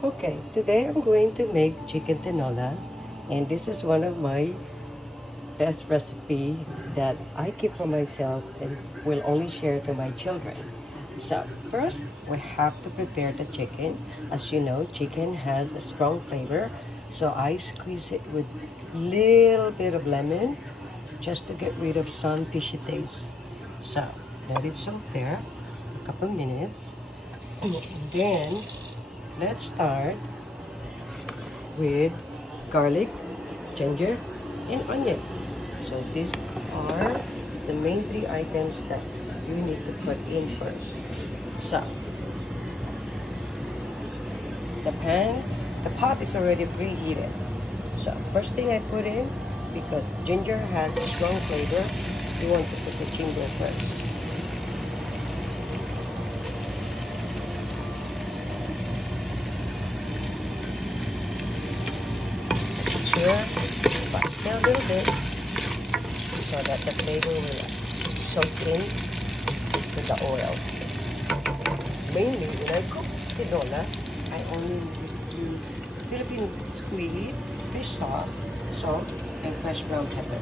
Okay, today I'm going to make chicken tinola, and this is one of my best recipe that I keep for myself and will only share to my children. So first, we have to prepare the chicken. As you know, chicken has a strong flavor, so I squeeze it with little bit of lemon just to get rid of some fishy taste. So let it soak there a couple minutes, and then let's start with garlic, ginger, and onion. So these are the main three items that you need to put in first. So the pot is already preheated. So first thing I put in, because ginger has a strong flavor, you want to put the ginger first. Here, spice it a little bit so that the flavor will soak in to the oil. Mainly, when I cook tinola, I only use Philippine squid, fish sauce, salt, and fresh ground pepper.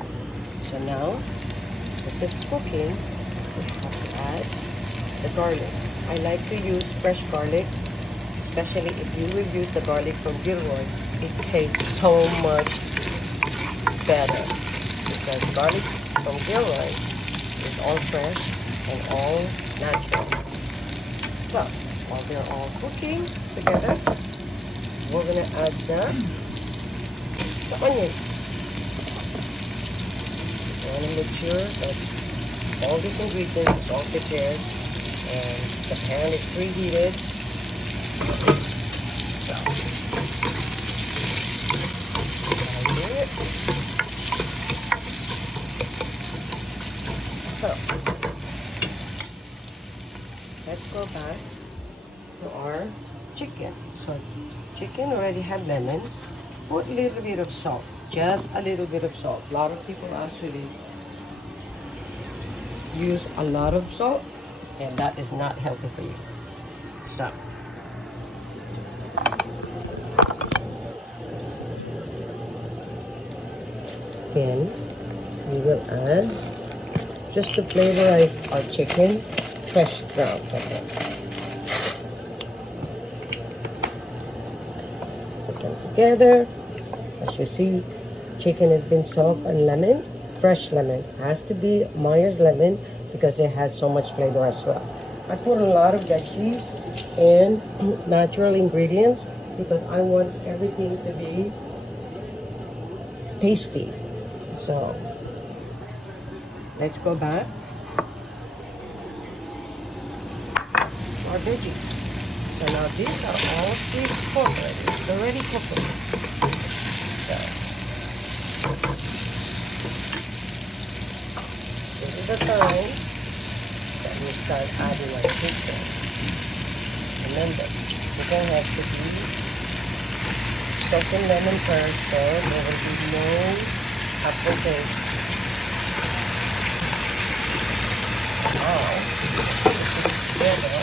So now, this is cooking, we have to add the garlic. I like to use fresh garlic, especially if you will use the garlic from Gilroy. It tastes so much better because garlic from Gilroy is all fresh and all natural. So while they're all cooking together, we're gonna add the onion. You wanna make sure that all these ingredients is all prepared and the pan is preheated. So let's go back to our chicken. So chicken already had lemon. Put a little bit of salt, just a little bit of salt. A lot of people actually use a lot of salt, and that is not healthy for you. So then we will add, just to flavorize our chicken, fresh ground pepper. Put them together. As you see, chicken has been soaked in lemon, fresh lemon. It has to be Myers lemon because it has so much flavor as well. I put a lot of veggies and natural ingredients because I want everything to be tasty. So let's go back to our veggies. So now these are all pre-cooked already. They're already cooked. So this is the time that we start adding our chicken. Remember, chicken has to be soaked in lemon first, so there will be no aftertaste. Now, together,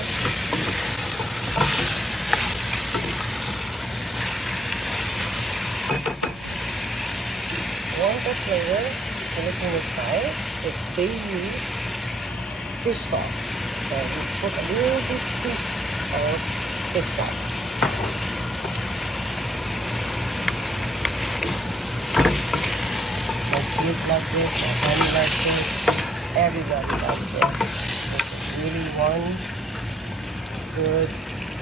one of the flavor Filipino style is they use fish sauce. So we put a little bit of fish sauce. My kids like this, my family like this, everybody likes it. It's really one good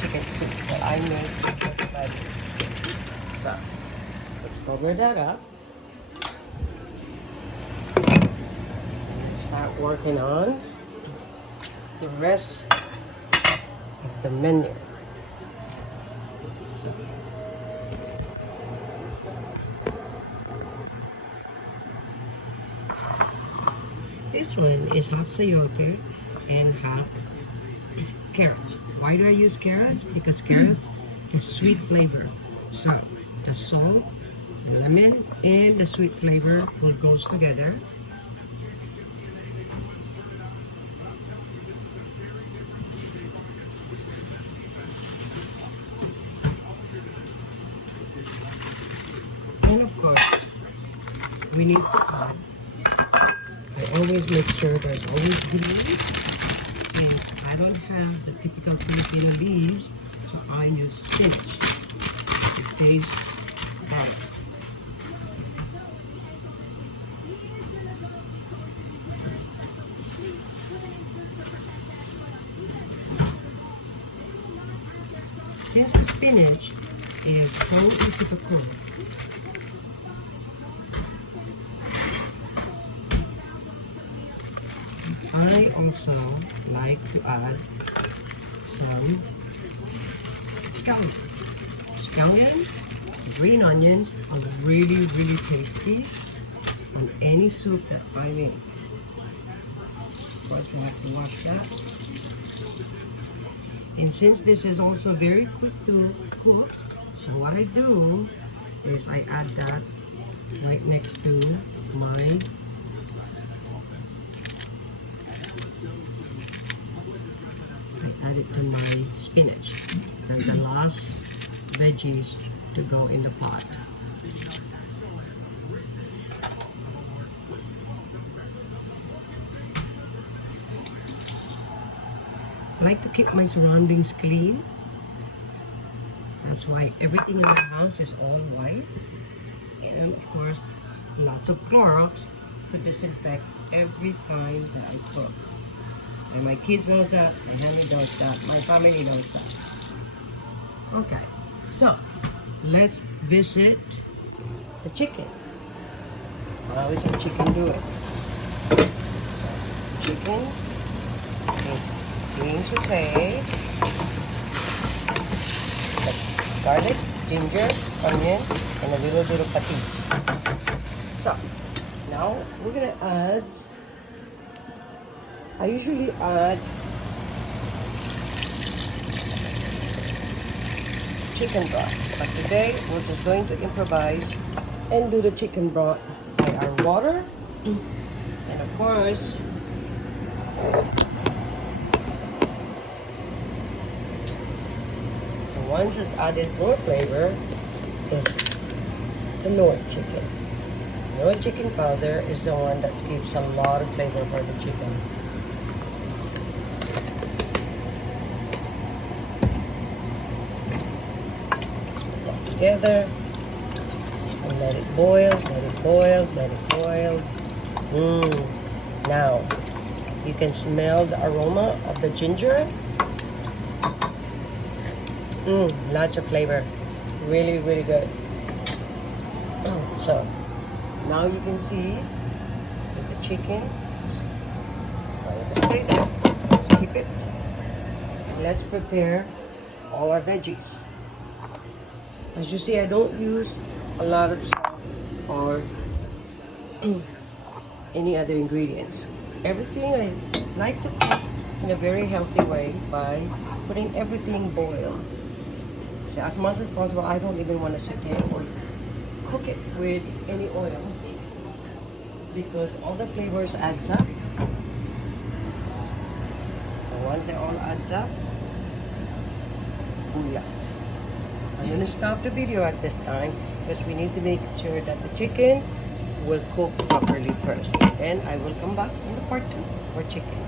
chicken soup that I make with everybody. So let's cover that up. Start working on the rest of the menu. This one is half sayote and half carrots. Why do I use carrots? Because carrots has sweet flavor. So the salt, the lemon, and the sweet flavor will goes together. we need to add, I always make sure there's always green. And I don't have the typical Filipino leaves, so I use spinach. It tastes right. Since the spinach is so easy to cook, I also like to add some scallion. Scallion, green onions are really, really tasty on any soup that I make. Of course, you have to wash that. And since this is also very quick to cook, so what I do is I add that right next to my add it to my spinach and the last veggies to go in the pot. I like to keep my surroundings clean. That's why everything in my house is all white. And of course, lots of Clorox to disinfect every time that I cook. And my kids knows that, my family knows that, my family knows that. Okay, so let's visit the chicken. How is the chicken doing? So, chicken is being sauteed. Garlic, ginger, onion, and a little bit of patis. So, now we're gonna add, I usually add chicken broth, but today we're just going to improvise and do the chicken broth by our water, and of course, the ones that's added more flavor is the North chicken. North chicken powder is the one that gives a lot of flavor for the chicken. Together and let it boil, let it boil, let it boil. Now you can smell the aroma of the ginger. Lots of flavor, really, really good. So now you can see with the chicken. Stay there. Just keep it. Let's prepare all our veggies. As you see, I don't use a lot of salt or any other ingredients. Everything I like to cook in a very healthy way by putting everything boiled. So as much as possible, I don't even want to saute or cook it with any oil because all the flavors adds up. And once they all adds up, booyah. I'm going to stop the video at this time because we need to make sure that the chicken will cook properly first. Then I will come back in the part 2 for chicken.